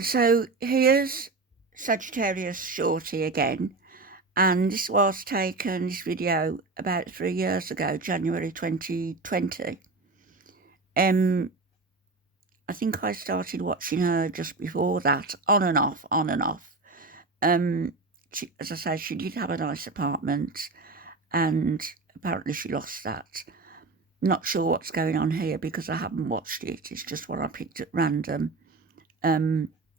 So here's Sagittarius Shorty again, and this was taken, this video, about 3 years ago, January 2020. I think I started watching her just before that, on and off, on and off. As I say, she did have a nice apartment, and apparently she lost that. Not sure what's going on here because I haven't watched it. It's just what I picked at random.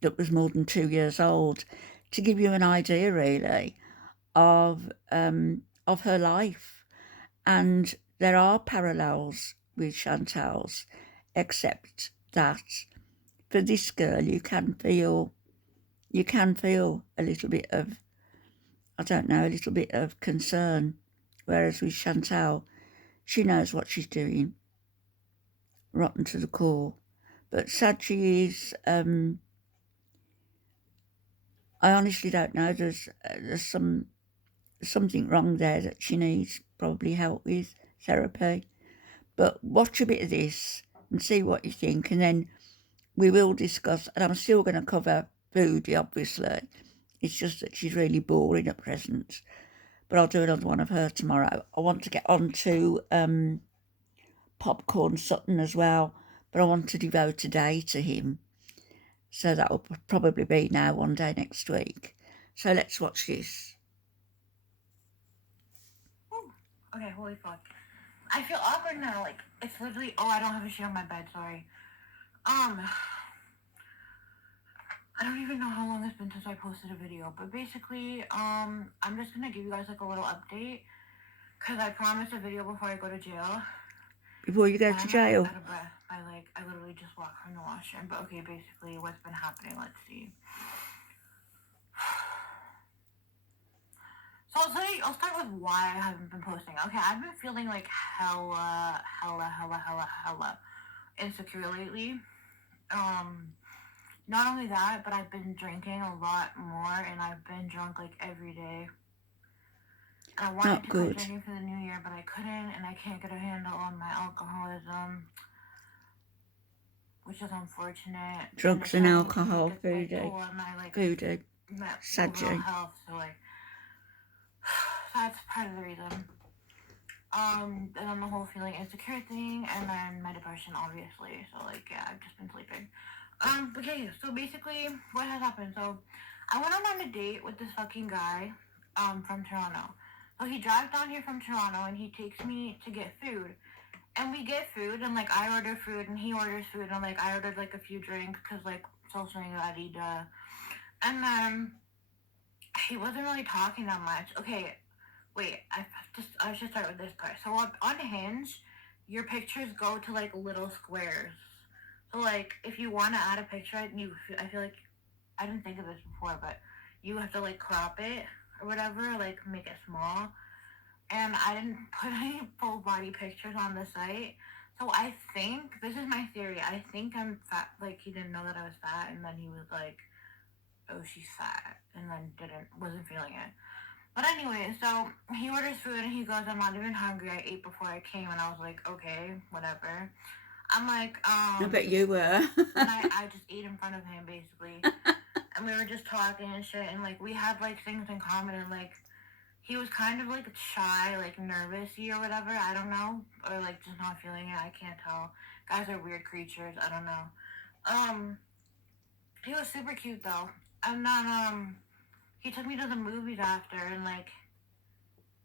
That was more than 2 years old, to give you an idea, really, of her life. And there are parallels with Chantal's, except that for this girl, you can feel a little bit of, I don't know, a little bit of concern. Whereas with Chantal, she knows what she's doing, rotten to the core. But Saji is, I honestly don't know. There's something wrong there that she needs probably help with, therapy. But watch a bit of this and see what you think, and then we will discuss. And I'm still going to cover food, obviously. It's just that she's really boring at present. But I'll do another one of her tomorrow. I want to get on to Popcorn Sutton as well, but I want to devote a day to him. So that will probably be now, one day next week. So let's watch this. Ooh, okay, holy fuck. I feel awkward now. Like, it's literally, oh, I don't have a shit on my bed, sorry. I don't even know how long it's been since I posted a video, but basically, I'm just gonna give you guys like a little update, because I promised a video before I go to jail. Before you go to jail? I'm out of breath. I literally just walked from the washroom. But okay, basically, what's been happening, let's see. So I'll start with why I haven't been posting. Okay, I've been feeling like hella insecure lately. Not only that, but I've been drinking a lot more, and I've been drunk like every day. And I wanted to quit drinking for the new year, but I couldn't, and I can't get a handle on my alcoholism, which is unfortunate. Drugs and alcohol, food, Saji. Health, so like that's part of the reason. And then the whole feeling insecure thing, and then my depression, obviously. So like, yeah, I've just been sleeping. Okay, so basically, what has happened? So, I went on a date with this fucking guy, from Toronto. So he drives down here from Toronto, and he takes me to get food. And we get food, and like, I order food, and he orders food, and like, I ordered like a few drinks, cause like, social anxiety, duh. And then, he wasn't really talking that much. Okay, wait, I should start with this part. So on Hinge, your pictures go to like little squares. So like if you want to add a picture, I feel like I didn't think of this before, but you have to like crop it or whatever, like make it small. And I didn't put any full body pictures on the site. So I think, this is my theory, I think I'm fat, like he didn't know that I was fat, and then he was like, oh, she's fat, and then wasn't feeling it. But anyway, so he orders food and he goes, I'm not even hungry. I ate before I came, and I was like, okay, whatever. I'm like, I bet you were. And I just ate in front of him, basically. And we were just talking and shit, and like we had like things in common, and like he was kind of like shy, like nervous-y or whatever, I don't know. Or like just not feeling it, I can't tell. Guys are weird creatures, I don't know. He was super cute though. And then he took me to the movies after, and like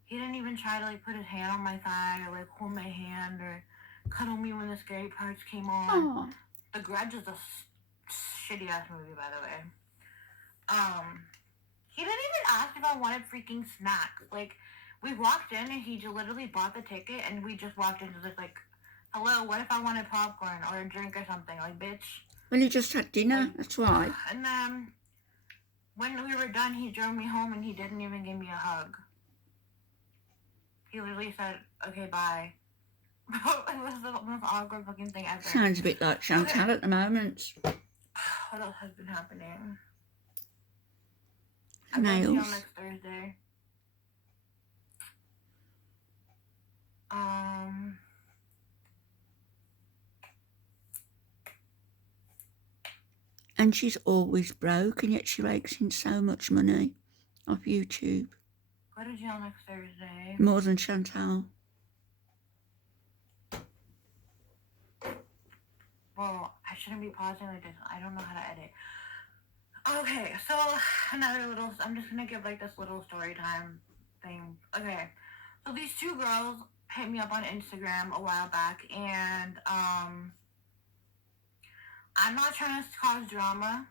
he didn't even try to like put his hand on my thigh or like hold my hand or cuddle me when the scary parts came on. Aww. The Grudge is a shitty ass movie, by the way. He didn't even ask if I wanted freaking snacks. Like, we walked in and he just literally bought the ticket, and we just walked into this like, hello, what if I wanted popcorn or a drink or something? Like, bitch. Well, you just had dinner, like, that's why. And then when we were done, he drove me home, and he didn't even give me a hug. He literally said, okay, bye. It was the most awkward fucking thing ever. Sounds a bit like Chantal at the moment. What else has been happening? Nails. I'm going to see you next Thursday. And she's always broke, and yet she rakes in so much money off YouTube. Go to jail next Thursday. More than Chantal. Well, I shouldn't be pausing like this. I don't know how to edit. Okay, so another little, I'm just gonna give like this little story time thing. Okay, so these two girls hit me up on Instagram a while back, and I'm not trying to cause drama.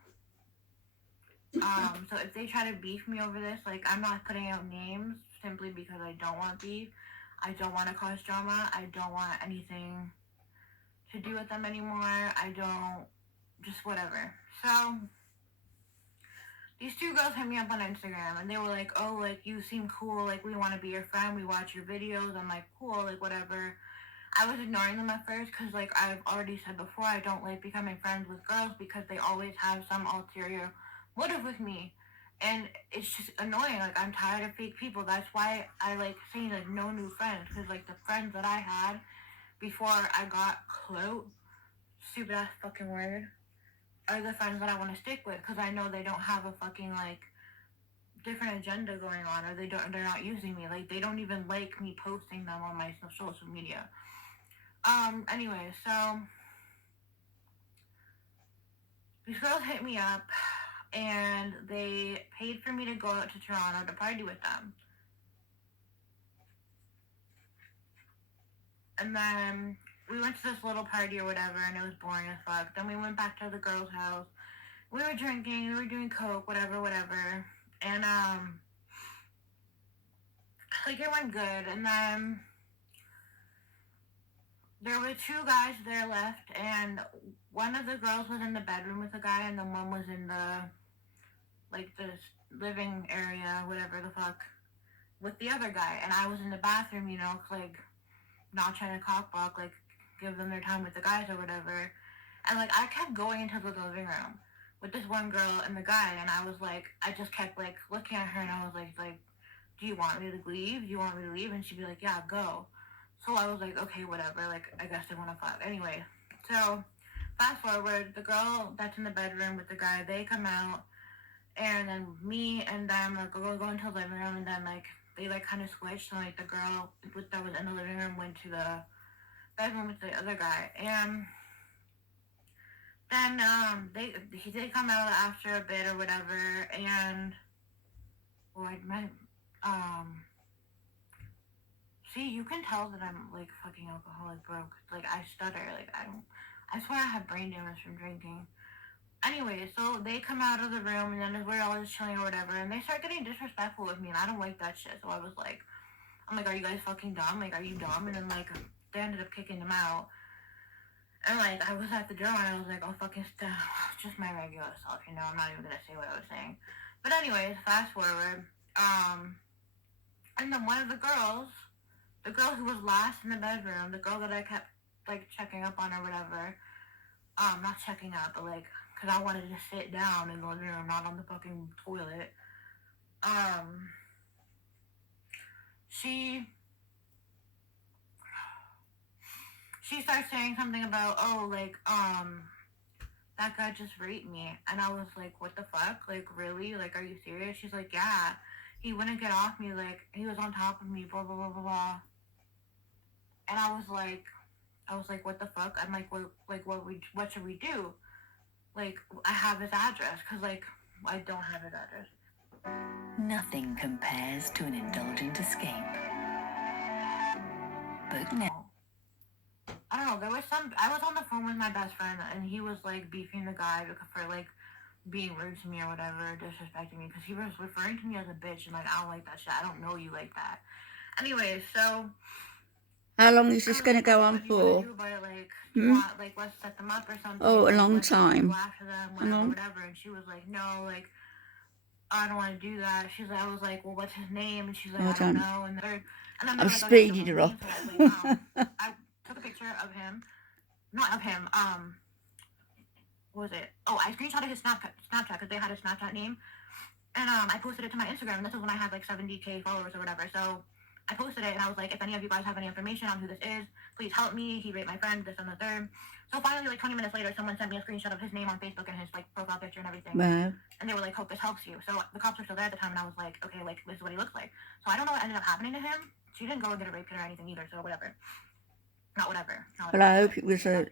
So if they try to beef me over this, like, I'm not putting out names simply because I don't want beef. I don't want to cause drama. I don't want anything to do with them anymore. I don't, just whatever. So these two girls hit me up on Instagram, and they were like, oh, like, you seem cool, like, we want to be your friend, we watch your videos. I'm like, cool, like, whatever. I was ignoring them at first because, like, I've already said before, I don't like becoming friends with girls because they always have some ulterior motive with me, and it's just annoying. Like, I'm tired of fake people. That's why I like saying, like, no new friends, because, like, the friends that I had before I got clout, stupid ass fucking word, are the friends that I want to stick with, because I know they don't have a fucking, like, different agenda going on, or they're not using me. Like, they don't even like me posting them on my social media. Anyway, so these girls hit me up, and they paid for me to go out to Toronto to party with them. And then we went to this little party or whatever, and it was boring as fuck. Then we went back to the girl's house. We were drinking, we were doing coke, whatever. And, like, it went good. And then there were two guys there left, and one of the girls was in the bedroom with the guy, and then one was in the, like, the living area, whatever the fuck, with the other guy. And I was in the bathroom, you know, like, not trying to cockblock, like, give them their time with the guys or whatever. And, like, I kept going into the living room with this one girl and the guy, and I was like, I just kept, like, looking at her, and I was like, do you want me to leave? Do you want me to leave? And she'd be like, yeah, go. So I was like, okay, whatever, like, I guess they want to fuck. Anyway, so fast forward, the girl that's in the bedroom with the guy, they come out, and then me and them are go into the living room, and then, like, they, like, kind of switched, so, like, the girl that was in the living room went to the bedroom with the other guy, and then, they did come out after a bit or whatever, and, see, you can tell that I'm, like, fucking alcoholic broke. Like, I stutter, like, I swear I have brain damage from drinking. Anyway, so they come out of the room, and then we're all just chilling or whatever, and they start getting disrespectful with me, and I don't like that shit. So I was like, I'm like, are you guys fucking dumb? Like, are you dumb? And then, like, they ended up kicking them out. And, like, I was at the door, and I was like, oh, fucking just my regular self, you know? I'm not even gonna say what I was saying. But anyways, fast forward, and then one of the girls, the girl who was last in the bedroom, the girl that I kept, like, checking up on or whatever, not checking up, but, like, because I wanted to sit down in the living room, not on the fucking toilet. She starts saying something about, oh, like, that guy just raped me. And I was like, what the fuck? Like, really? Like, are you serious? She's like, yeah. He wouldn't get off me. Like, he was on top of me, blah, blah, blah, blah, blah. And I was like, what the fuck? I'm like, what should we do? Like, I have his address, because, like, I don't have his address. Nothing compares to an indulgent escape. But now, I don't know, I was on the phone with my best friend, and he was, like, beefing the guy for, like, being rude to me or whatever, disrespecting me, because he was referring to me as a bitch, and, like, I don't like that shit. I don't know you like that. Anyway, so... How long is this going to go on for? You want, like, let's set them up or something. Oh, a long time. Go after them, whatever. And she was like, no, like, I don't want to do that. She's like, I was like, well, what's his name? And she's like, I don't know. And then I've speeded her up. I took a picture of him. Not of him. What was it? Oh, I screenshotted his Snapchat because they had a Snapchat name. And I posted it to my Instagram. And this was when I had, like, 70K followers or whatever. So I posted it, and I was like, if any of you guys have any information on who this is, please help me. He raped my friend, this and the third. So finally, like, 20 minutes later, someone sent me a screenshot of his name on Facebook and his, like, profile picture. picture and everything. Wow. And they were like, hope this helps you. So the cops were still there at the time, and I was like, okay, like, this is what he looks like. So I don't know what ended up happening to him. She didn't go and get a rape kit or anything either, so whatever. Not whatever. Well, I hope it was I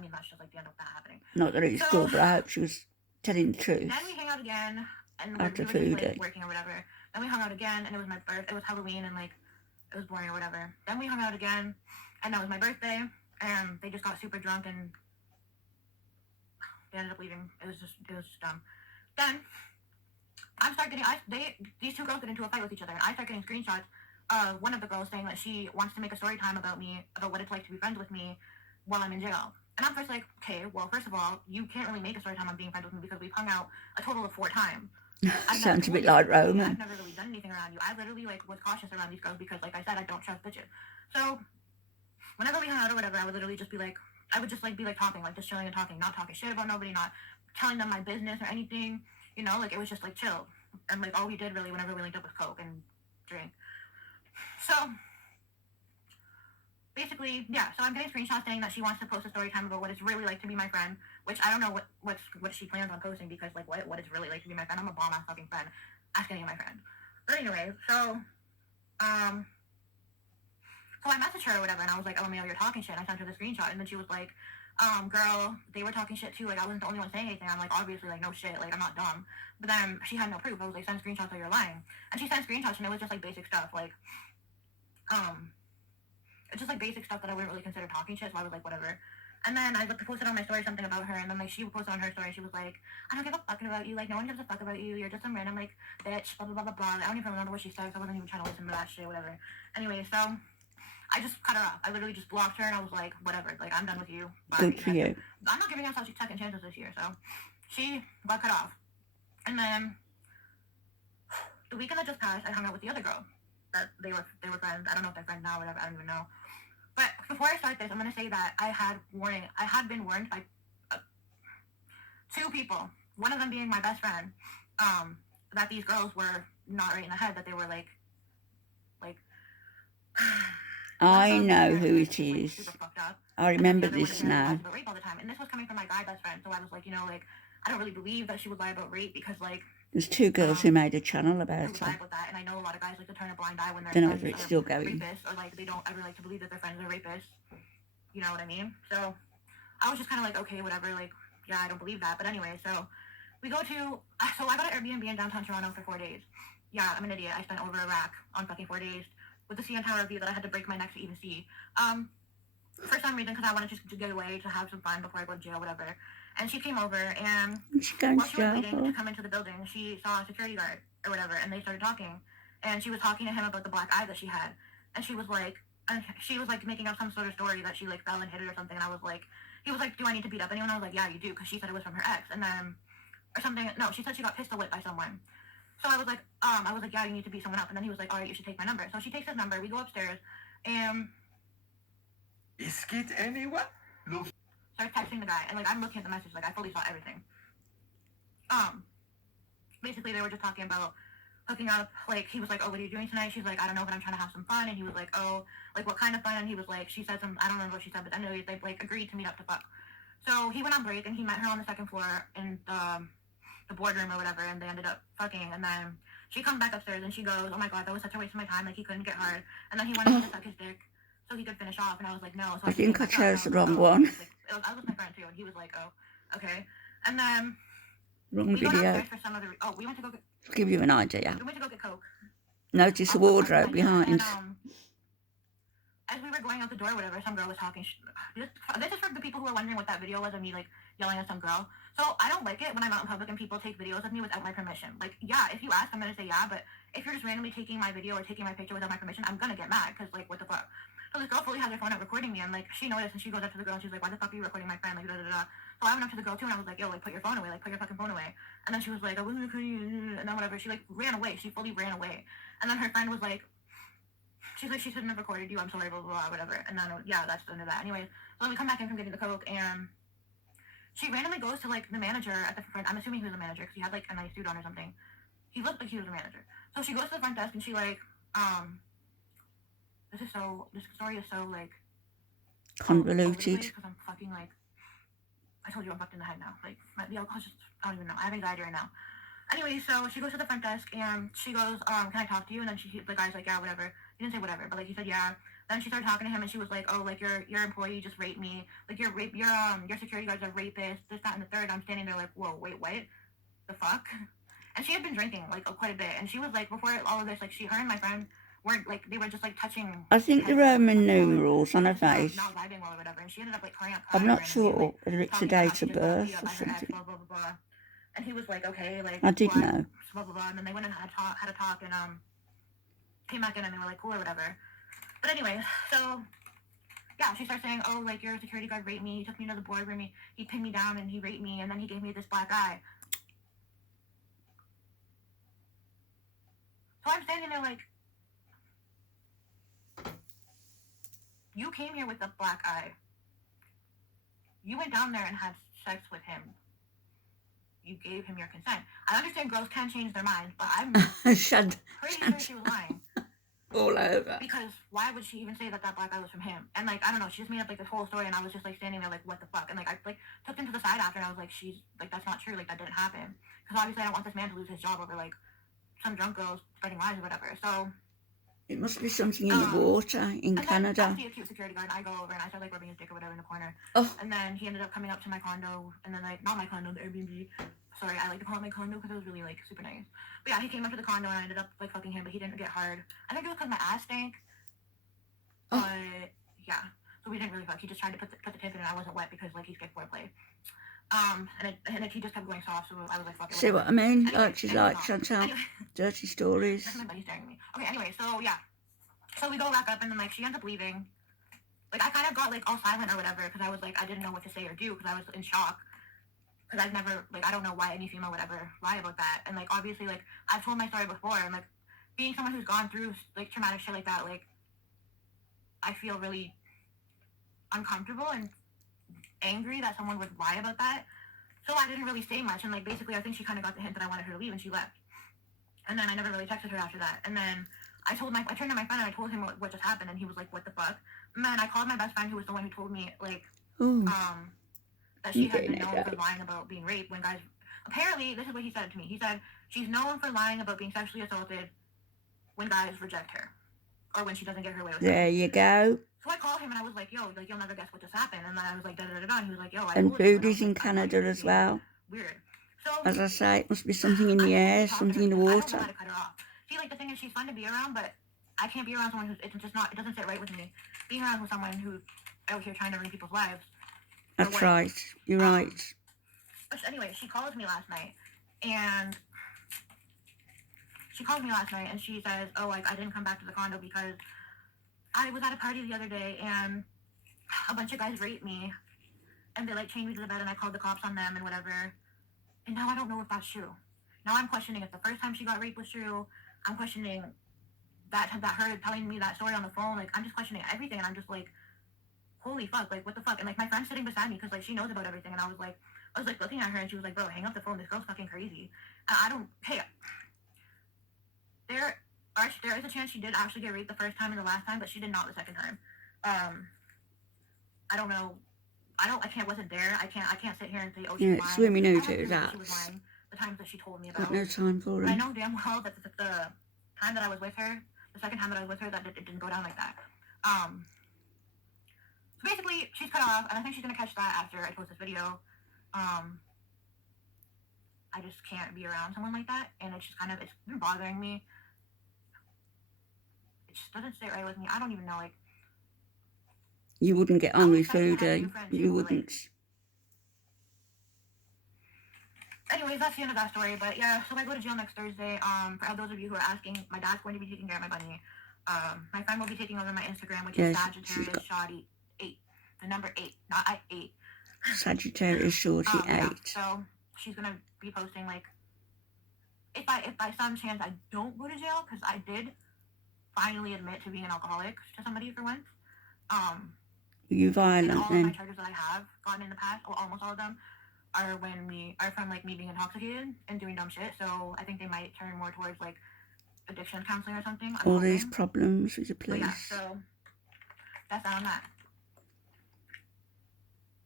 mean, that's just like the end of that happening. not that it's good, but I hope she was telling the truth. Then we hang out again, and After we were food just, day. like, working or whatever. Then we hung out again, and it was my birthday. It was Halloween, and like, it was boring or whatever. Then we hung out again, and that was my birthday, and they just got super drunk, and they ended up leaving. It was just dumb. Then these two girls get into a fight with each other, and I start getting screenshots of one of the girls saying that she wants to make a story time about me, about what it's like to be friends with me while I'm in jail. And I'm first like, okay, well, first of all, you can't really make a story time on being friends with me because we've hung out a total of 4 times. Sounds a bit like Roman. I've never really done anything around you. I literally like was cautious around these girls because, like I said, I don't trust bitches. So whenever we hung out or whatever, I would literally just be like, I would just like be like talking, like just chilling and talking, not talking shit about nobody, not telling them my business or anything. You know, like it was just like chill. And like all we did really whenever we linked up was coke and drink. So basically, yeah, so I'm getting screenshots saying that she wants to post a story time about what it's really like to be my friend, which I don't know what she plans on posting because like what it's really like to be my friend. I'm a bomb ass fucking friend. Ask any of my friends. But anyway, so I messaged her or whatever, and I was like, oh, Mail, you're talking shit. And I sent her the screenshot, and then she was like, girl, they were talking shit too. Like, I wasn't the only one saying anything. I'm like, obviously, like, no shit. Like, I'm not dumb. But then she had no proof. I was like, send screenshots or you're lying. And she sent screenshots, and it was just, like, basic stuff. Like, it's just, like, basic stuff that I wouldn't really consider talking shit, so I was like, whatever. And then I posted on my story something about her, and then, like, she posted on her story, she was like, I don't give a fuck about you. Like, no one gives a fuck about you. You're just some random, like, bitch, blah, blah, blah, blah, blah. I don't even remember what she said, so I wasn't even trying to listen to that shit, whatever. Anyway, so I just cut her off. I literally just blocked her, and I was like, whatever. Like, I'm done with you. Bye. Good for you. I'm not giving her second chances this year, so she got cut off. And then the weekend that just passed, I hung out with the other girl. That they were friends. I don't know if they're friends now or whatever. I don't even know. But before I start this, I'm gonna say that I had been warned by 2 people. One of them being my best friend. That these girls were not right in the head. That they were like. I know who it is. Super fucked up. I remember this now. About rape all the time. And this was coming from my guy best friend, so I was like, you know, like, I don't really believe that she would lie about rape because, like, There's 2 girls who made a channel about lie her. about that, and I know a lot of guys like to turn a blind eye when they're Don't know friends whether it's are still going. rapists, or like they don't ever like to believe that their friends are rapists. You know what I mean? So I was just kind of like, okay, whatever. Like, yeah, I don't believe that. But anyway, so we go to. So I got an Airbnb in downtown Toronto for 4 days. Yeah, I'm an idiot. I spent over a rack on fucking 4 days with the CN Tower view that I had to break my neck to even see. For some reason, because I wanted to get away, to have some fun before I go to jail, whatever. And she came over, and while she was waiting to come into the building, she saw a security guard or whatever, and they started talking. And she was talking to him about the black eye that she had. And she was like, making up some sort of story that she like fell and hit it or something. And I was like, he was like, do I need to beat up anyone? I was like, yeah, you do, because she said it was from her ex. And then, or something. No, she said she got pistol whipped by someone. So I was like, yeah, you need to beat someone up. And then he was like, all right, you should take my number. So she takes his number. We go upstairs, and Is it anyone? starts texting the guy, and like I'm looking at the message, like I fully saw everything. Basically they were just talking about hooking up. Like he was like, oh, what are you doing tonight? She's like, I don't know, but I'm trying to have some fun. And he was like, oh, like what kind of fun? And he was like, she said some, I don't remember what she said, but anyways, they like agreed to meet up to fuck. So he went on break, and he met her on the second floor in the boardroom or whatever, and they ended up fucking. And then she comes back upstairs, and she goes, oh my god, that was such a waste of my time. Like he couldn't get hard. And then he wanted to suck his dick so he could finish off, and I was like, no. So I think I chose the wrong oh. one. I was with my friend too, and he was like, oh, okay. And then Wrong we go video. downstairs for some other. Oh, we went to go get. To give you an idea. We went to go get coke. Notice the wardrobe behind. And, as we were going out the door, or whatever, some girl was talking. This is for the people who are wondering what that video was of me like yelling at some girl. So I don't like it when I'm out in public and people take videos of me without my permission. Like, yeah, if you ask, I'm gonna say yeah, but if you're just randomly taking my video or taking my picture without my permission, I'm gonna get mad because like what the fuck. So this girl fully has her phone out recording me, and like she noticed, and she goes up to the girl and she's like, why the fuck are you recording my friend? Like da da da. So I went up to the girl too, and I was like, yo, like put your phone away, like put your fucking phone away. And then she was like, I wasn't recording you, and then whatever. She like ran away. She fully ran away. And then her friend was like, she's like, she shouldn't have recorded you. I'm sorry, blah blah blah, whatever. And then yeah, that's the end of that. Anyways, so then we come back in from getting the coke, and she randomly goes to like the manager at the front. I'm assuming he was a manager because he had like a nice suit on or something. He looked like he was a manager. So she goes to the front desk and she like, this story is so like Convoluted. because I'm fucking like, I told you I'm fucked in the head now. Like, the alcohol's just, I don't even know. I have anxiety right now. Anyway, so she goes to the front desk and she goes, can I talk to you? And then the guy's like, yeah, whatever. He didn't say whatever, but like he said, yeah. Then she started talking to him and she was like, oh, like your employee just raped me. Like your security guards are rapists, this, that, and the third. I'm standing there like, whoa, wait, what? The fuck? And she had been drinking like quite a bit. And she was like, before all of this, like her and my friend weren't like, they were just like touching. I think the Roman numerals on her face. Not vibing well or whatever. And she ended up like crying. I'm not sure whether it's a date of birth or something. Blah, blah, blah, blah. And he was like, okay, like I did know. Blah blah blah. And then they went and had a talk, and came back in and they were like, cool or whatever. But anyway, so yeah, she starts saying, oh, like your security guard raped me. He took me to the boardroom. He pinned me down and he raped me, and then he gave me this black eye. So I'm standing there like, you came here with a black eye. You went down there and had sex with him. You gave him your consent. I understand girls can change their minds, but I'm pretty sure she was lying. All over. Because why would she even say that black eye was from him? And like, I don't know, she just made up like this whole story, and I was just like standing there like, what the fuck? And like, I like took him to the side after, and I was like, she's like, that's not true, like that didn't happen. Because obviously I don't want this man to lose his job over like some drunk girls spreading lies or whatever. So it must be something in the water in Canada. Then, the cute security guard, I go over and I start like rubbing his dick or whatever in the corner. Oh. And then he ended up coming up to my condo, and then like, not my condo, the Airbnb. Sorry, I like to call it my condo because it was really like super nice. But yeah, he came up to the condo and I ended up like fucking him, but he didn't get hard. I think it was because my ass stank. Oh. But yeah, so we didn't really fuck. He just tried to put the tip in, and I wasn't wet because like he's good foreplay. And he just kept going soft, so I was like, fuck it. See what I mean? Anyway, Like she's like Chantal, dirty stories. That's my buddy staring at me. Okay, anyway, so yeah. So we go back up, and then like she ends up leaving. Like I kind of got like all silent or whatever because I was like, I didn't know what to say or do because I was in shock. Because I've never, like, I don't know why any female would ever lie about that. And like obviously like I've told my story before, and like being someone who's gone through like traumatic shit like that, like I feel really uncomfortable and angry that someone would lie about that. So I didn't really say much, and like basically I think she kind of got the hint that I wanted her to leave, and she left. And then I never really texted her after that. And then I turned to my friend and I told him what just happened, and he was like, what the fuck? And then I called my best friend, who was the one who told me like that she had been known for lying about being raped when guys, apparently this is what he said to me. He said she's known for lying about being sexually assaulted when guys reject her or when she doesn't get her way with her. There you go. So I called him and I was like, yo, like you'll never guess what just happened. And then I was like, da da da da. And he was like, yo, And foodies in Canada as well. Weird. So as I say, it must be something in the air, something in the water. I don't know how to cut her off. See, like the thing is, she's fun to be around, but I can't be around someone who's it's just not. It doesn't sit right with me. Being around with someone who's out here trying to ruin people's lives. That's right. You're right. But anyway, she called me last night, and she says, oh, like I didn't come back to the condo because I was at a party the other day and a bunch of guys raped me, and they like chained me to the bed, and I called the cops on them and whatever. And now I don't know if that's true. Now I'm questioning if the first time she got raped was true. I'm questioning that her telling me that story on the phone. Like I'm just questioning everything, and I'm just like, holy fuck, like what the fuck? And like my friend's sitting beside me because like she knows about everything, and I was like looking at her, and she was like, bro, hang up the phone. This girl's fucking crazy. And I don't. Hey, there is a chance she did actually get raped the first time and the last time, but she did not the second time. I don't know. I wasn't there. I can't sit here and say, oh, she's lying. Swimming knew to that. She was lying the times that she told me about. Got no time for But I him. know damn well that the time that I was with her, the second time that I was with her, that it didn't go down like that. So basically, she's cut off, and I think she's gonna catch that after I post this video. I just can't be around someone like that, and it's been bothering me. It just doesn't sit right with me. I don't even know, like. You wouldn't get on with Foodie. You wouldn't. Anyways, that's the end of that story. But yeah, so I go to jail next Thursday. For those of you who are asking, my dad's going to be taking care of my bunny. My friend will be taking over my Instagram, which is Sagittarius Shoddy 8. The number 8, not 8. Sagittarius Shorty 8. Yeah, so she's gonna be posting like if by some chance I don't go to jail, because I did finally admit to being an alcoholic to somebody for once. You violent and all then? of my charges that I have gotten in the past, or almost all of them, are from like me being intoxicated and doing dumb shit. So I think they might turn more towards like addiction counseling or something. All these problems with the police. But yeah, so that's that on that.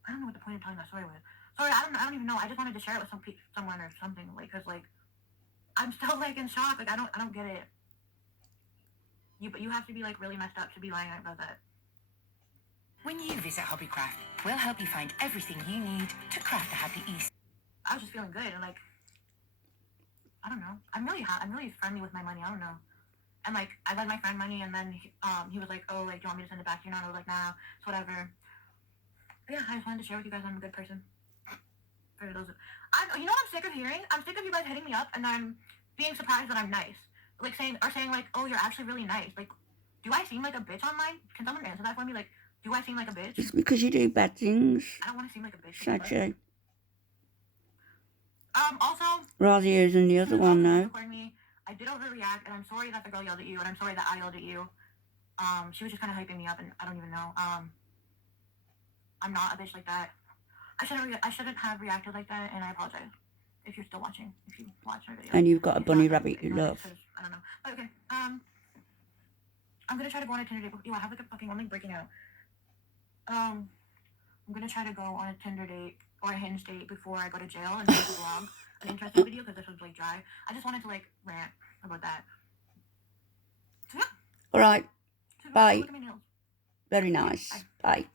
I don't know what the point of telling that story was. Sorry, I don't even know. I just wanted to share it with someone or something, like, cause like, I'm still like in shock. Like, I don't get it. But you have to be like really messed up to be lying about that. When you visit Hobbycraft, we'll help you find everything you need to craft a happy Easter. I was just feeling good and like, I don't know. I'm really friendly with my money. I don't know. And like, I lent my friend money, and then he was like, "Oh, like, do you want me to send it back to you?" And I was like, "Nah, it's whatever." But yeah, I just wanted to share with you guys I'm a good person. For those, you know what I'm sick of hearing? I'm sick of you guys hitting me up and then being surprised that I'm nice, like saying like, "Oh, you're actually really nice." Like, do I seem like a bitch online? Can someone answer that for me? Like, do I seem like a bitch? It's because you do bad things, I don't want to seem like a bitch. Sachi. Also, Rather you than the other one, though. I did overreact, and I'm sorry that the girl yelled at you, and I'm sorry that I yelled at you. She was just kind of hyping me up, and I don't even know. I'm not a bitch like that. I shouldn't have reacted like that, and I apologize. If you're still watching, if you watch my video. And you've got a bunny rabbit you love. I don't know. But okay. I'm gonna try to go on a Tinder date. I have like I'm like breaking out. I'm gonna try to go on a Tinder date or a Hinge date before I go to jail and make a vlog, an interesting video, because this was like dry. I just wanted to like rant about that. So yeah. All right. So, Bye. look at my nails. Very nice. Bye.